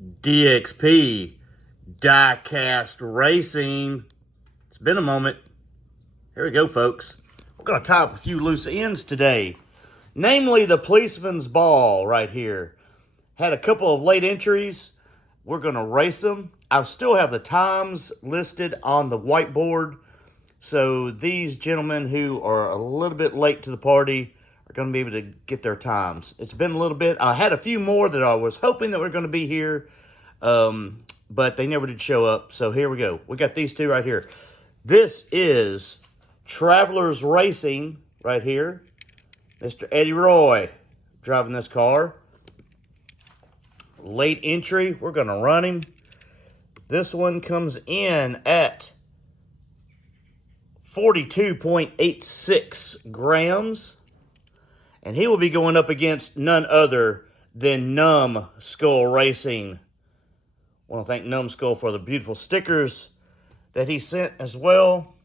DXP Diecast Racing. It's been a moment. Here we go, folks. We're going to tie up a few loose ends today. Namely, the Policeman's Ball right here. Had a couple of late entries. We're going to race them. I still have the times listed on the whiteboard. So these gentlemen who are a little bit late to the party are going to be able to get their times. It's been a little bit. I had a few more that I was hoping that were going to be here, but they never did show up. So here we go. We got these two right here. This is Travelers Racing right here. Mr. Eddie Roy driving this car. Late entry. We're going to run him. This one comes in at 42.86 grams. And he will be going up against none other than Numbskull Racing. I want to thank Numbskull for the beautiful stickers that he sent as well.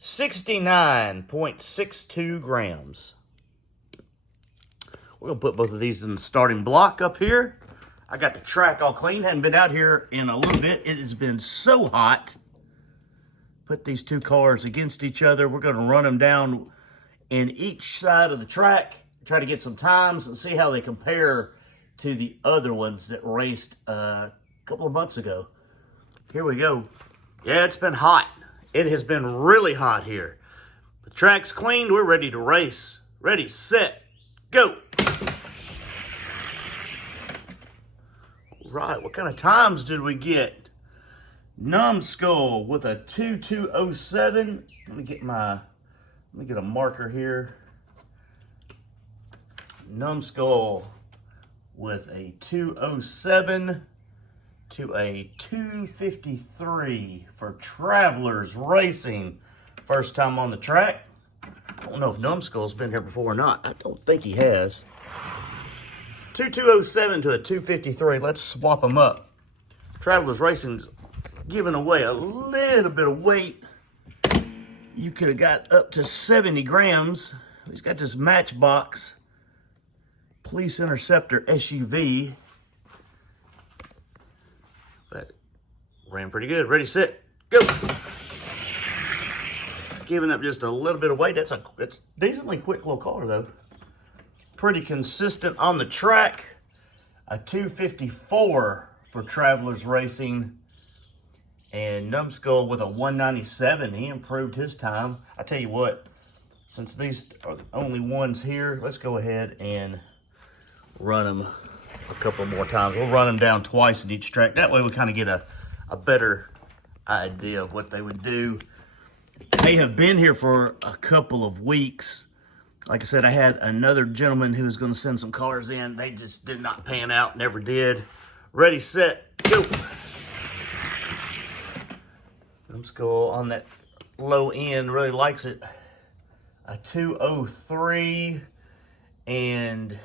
69.62 grams. We're going to put both of these in the starting block up here. I got the track all clean. Hadn't been out here in a little bit. It has been so hot. Put these two cars against each other. We're going to run them down in each side of the track. Try to get some times and see how they compare to the other ones that raced a couple of months ago. Here we go. Yeah, it's been hot. It has been really hot here. The track's cleaned. We're ready to race. Ready, set, go. Right, what kind of times did we get? Numbskull with a 2207. Let me get a marker here. Numbskull with a 207 to a 253 for Travelers Racing. First time on the track. I don't know if Numbskull's been here before or not. I don't think he has. 2207 to a 253. Let's swap them up. Travelers Racing's giving away a little bit of weight. You could have got up to 70 grams. He's got this Matchbox Police Interceptor SUV. But ran pretty good. Ready, set, go. Giving up just a little bit of weight. It's decently quick little car though. Pretty consistent on the track. A 254 for Travelers Racing. And Numbskull with a 197. He improved his time. I tell you what, since these are the only ones here, let's go ahead and run them a couple more times. We'll run them down twice at each track. That way we kind of get a better idea of what they would do. They have been here for a couple of weeks. Like I said, I had another gentleman who was going to send some cars in. They just did not pan out, never did. Ready, set, go. Numbskull on that low end really likes it. A 203 and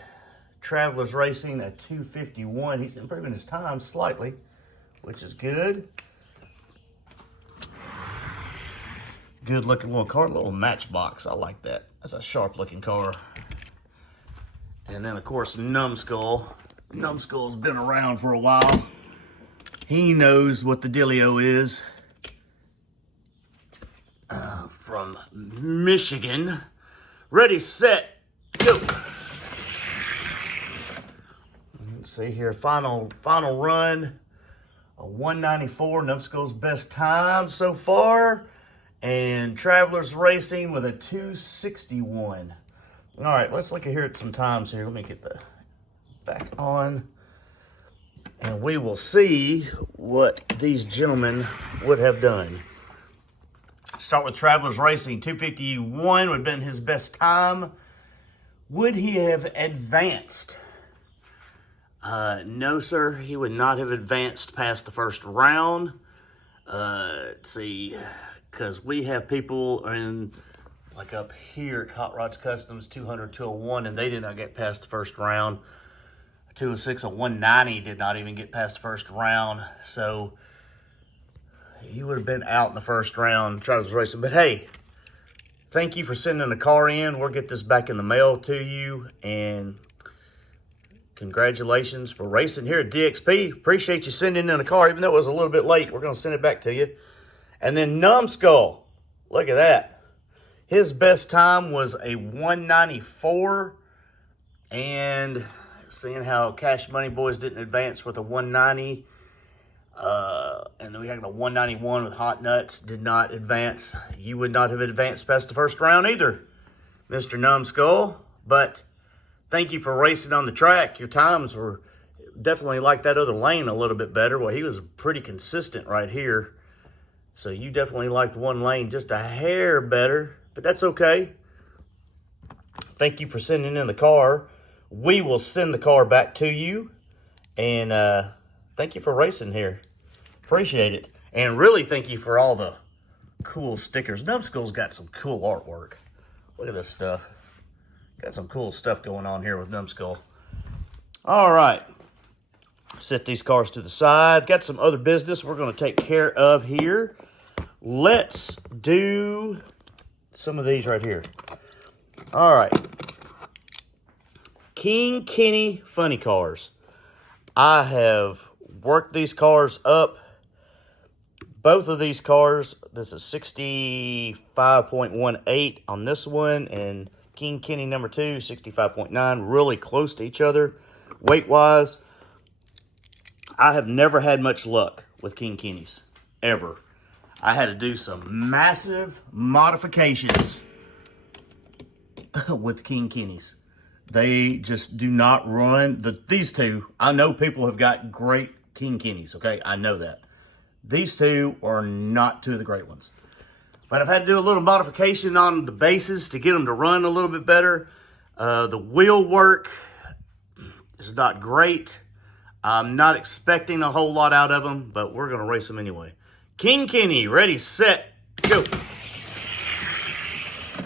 Travelers Racing a 251. He's improving his time slightly, which is good. Good looking little car, little Matchbox. I like that. That's a sharp looking car. And then of course Numbskull. Numbskull's been around for a while. He knows what the dealio is. From Michigan. Ready, set, go. Let's see here, final run. A 194, Numbskull's best time so far. And Travelers Racing with a 261. All right, let's look here at some times here. Let me get the back on. And we will see what these gentlemen would have done. Start with Travelers Racing. 251 would have been his best time. Would he have advanced? No, sir. He would not have advanced past the first round. Let's see. Because we have people in, like up here at Hot Rods Customs, 200, 201, and they did not get past the first round. 206, a 190 did not even get past the first round. So he would have been out in the first round, Travelers Racing. But hey, thank you for sending the car in. We'll get this back in the mail to you and congratulations for racing here at DXP. Appreciate you sending in a car, even though it was a little bit late. We're going to send it back to you. And then Numbskull, look at that. His best time was a 194. And seeing how Cash Money Boys didn't advance with a 190. And then we had a 191 with Hot Nuts, did not advance. You would not have advanced past the first round either, Mr. Numbskull. But thank you for racing on the track. Your times were definitely like that other lane a little bit better. Well, he was pretty consistent right here. So you definitely liked one lane just a hair better, but that's okay. Thank you for sending in the car. We will send the car back to you. And thank you for racing here. Appreciate it. And really thank you for all the cool stickers. Numbskull's got some cool artwork. Look at this stuff. Got some cool stuff going on here with Numbskull. All right. Set these cars to the side. Got some other business we're going to take care of here. Let's do some of these right here. All right. King Kenny funny cars. I have worked these cars up. Both of these cars, this is 65.18 on this one, and King Kenny number 2, 65.9, really close to each other weight-wise. I have never had much luck with King Kennys, ever. I had to do some massive modifications with King Kennys. They just do not run. These two, I know people have got great King Kennys, okay? I know that. These two are not two of the great ones. But I've had to do a little modification on the bases to get them to run a little bit better. The wheel work is not great. I'm not expecting a whole lot out of them, but we're going to race them anyway. King Kenny, ready, set, go.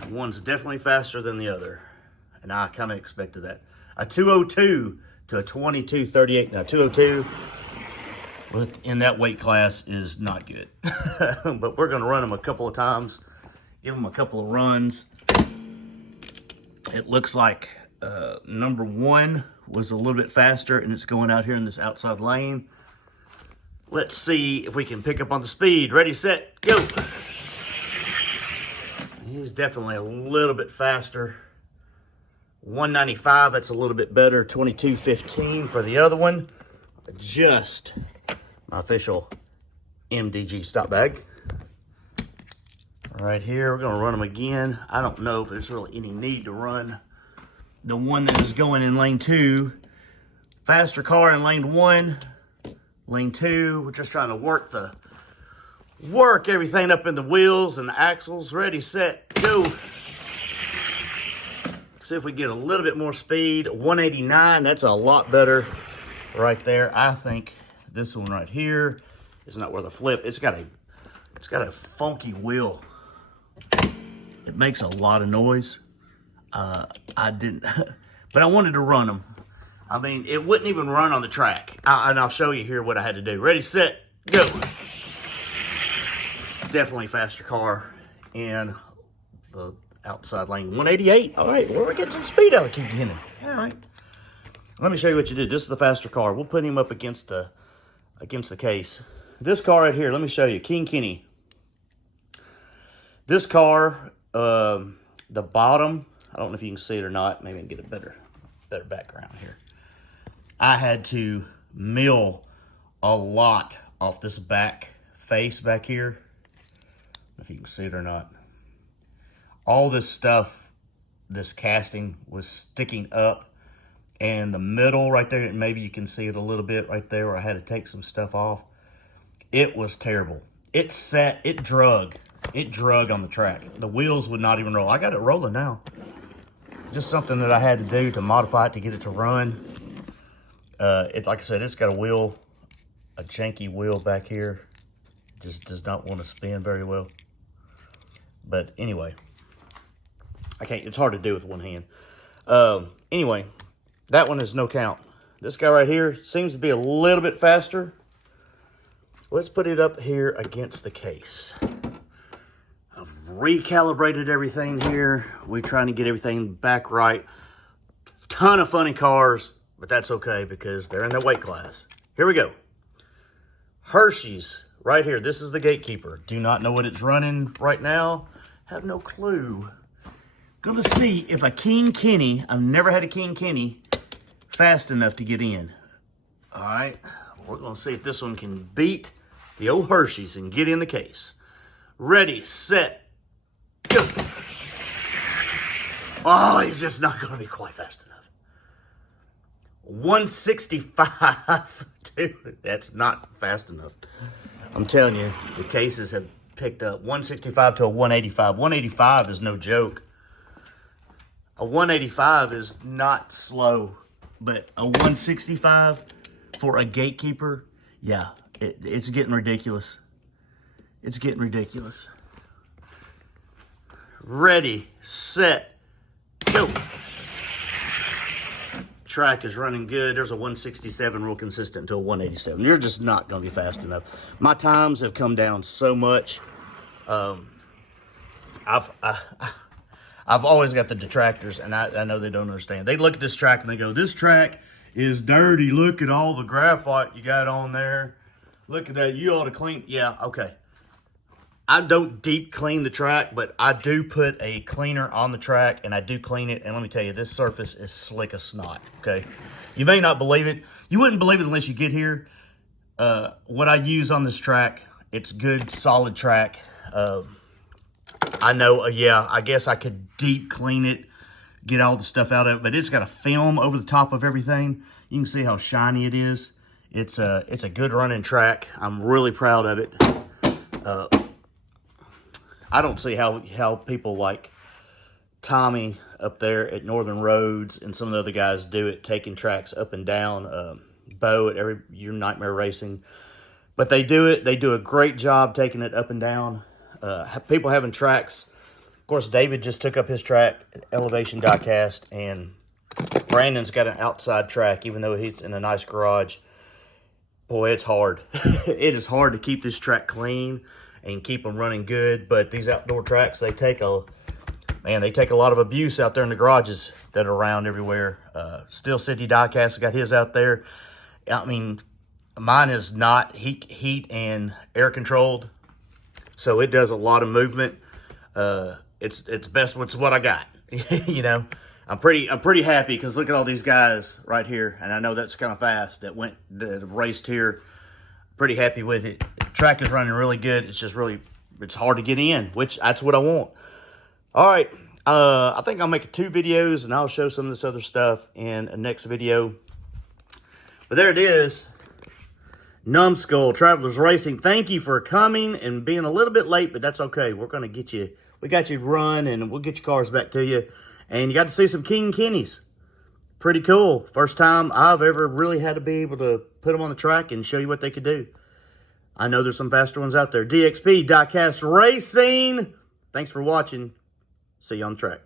One's definitely faster than the other, and I kind of expected that. A 202 to a 2238. Now, 202 in that weight class is not good. But we're going to run them a couple of times, give them a couple of runs. It looks like number 1 was a little bit faster, and it's going out here in this outside lane. Let's see if we can pick up on the speed. Ready, set, go. He's definitely a little bit faster. 195, that's a little bit better. 2215 for the other one. Adjust my official MDG stop bag. Right here, we're going to run them again. I don't know if there's really any need to run the one that is going in lane 2. Faster car in lane 1. Lane 2, we're just trying to work everything up in the wheels and the axles. Ready, set, go. See if we get a little bit more speed. 189, that's a lot better right there. I think this one right here is not worth a flip. It's got a funky wheel. It makes a lot of noise. I didn't, but I wanted to run them. I mean, it wouldn't even run on the track. And I'll show you here what I had to do. Ready, set, go. Definitely faster car in the outside lane. 188. All right, well, we're getting some speed out of King Kenny. All right. Let me show you what you did. This is the faster car. We'll put him up against the case. This car right here, let me show you. King Kenny. This car, the bottom, I don't know if you can see it or not. Maybe I can get a better background here. I had to mill a lot off this back face back here. I don't know if you can see it or not. All this stuff, this casting was sticking up, and the middle right there, and maybe you can see it a little bit right there where I had to take some stuff off. It was terrible. It drug on the track. The wheels would not even roll. I got it rolling now. Just something that I had to do to modify it to get it to run. Like I said, it's got a janky wheel back here. Just does not want to spin very well. But anyway, it's hard to do with one hand. Anyway, that one is no count. This guy right here seems to be a little bit faster. Let's put it up here against the case. I've recalibrated everything here. We're trying to get everything back right. Ton of funny cars. but that's okay because they're in their weight class. Here we go. Hershey's right here. This is the gatekeeper. Do not know what it's running right now. Have no clue. Gonna see if a King Kenny, I've never had a King Kenny, fast enough to get in. All right, we're gonna see if this one can beat the old Hershey's and get in the case. Ready, set, go. Oh, he's just not gonna be quite fast enough. 165, dude, that's not fast enough. I'm telling you, the cases have picked up 165 to a 185. 185 is no joke. A 185 is not slow, but a 165 for a gatekeeper, yeah, it's getting ridiculous. It's getting ridiculous. Ready, set, go. Track is running good. There's a 167 real consistent to a 187. You're just not going to be fast enough. My times have come down so much. I've always got the detractors, and I know they don't understand. They look at this track and they go, this track is dirty. Look at all the graphite you got on there. Look at that. You ought to clean. Yeah, okay. I don't deep clean the track, but I do put a cleaner on the track, and I do clean it. And let me tell you, this surface is slick as snot, okay? You may not believe it. You wouldn't believe it unless you get here. What I use on this track, it's good, solid track. I know, yeah, I guess I could deep clean it, get all the stuff out of it, but it's got a film over the top of everything. You can see how shiny it is. It's a good running track. I'm really proud of it. I don't see how people like Tommy up there at Northern Roads and some of the other guys do it, taking tracks up and down, Bo at your Nightmare Racing. But they do it. They do a great job taking it up and down. People having tracks. Of course, David just took up his track, Elevation Diecast, and Brandon's got an outside track, even though he's in a nice garage. Boy, it's hard. It is hard to keep this track clean and keep them running good. But these outdoor tracks, they take a lot of abuse out there in the garages that are around everywhere. Steel City Diecast has got his out there. I mean, mine is not heat and air controlled, so it does a lot of movement. It's best. It's what I got. You know, I'm pretty happy because look at all these guys right here, and I know that's kind of fast that have raced here. Pretty happy with it. The track is running really good. It's just it's hard to get in, which that's what I want. All right, I think I'll make 2 videos, and I'll show some of this other stuff in a next video. But there it is. Numbskull Travelers Racing. Thank you for coming and being a little bit late, but that's okay. We're going to get you. We got you run, and we'll get your cars back to you. And you got to see some King Kennys. Pretty cool. First time I've ever really had to be able to put them on the track and show you what they could do. I know there's some faster ones out there. DXP Diecast Racing. Thanks for watching. See you on the track.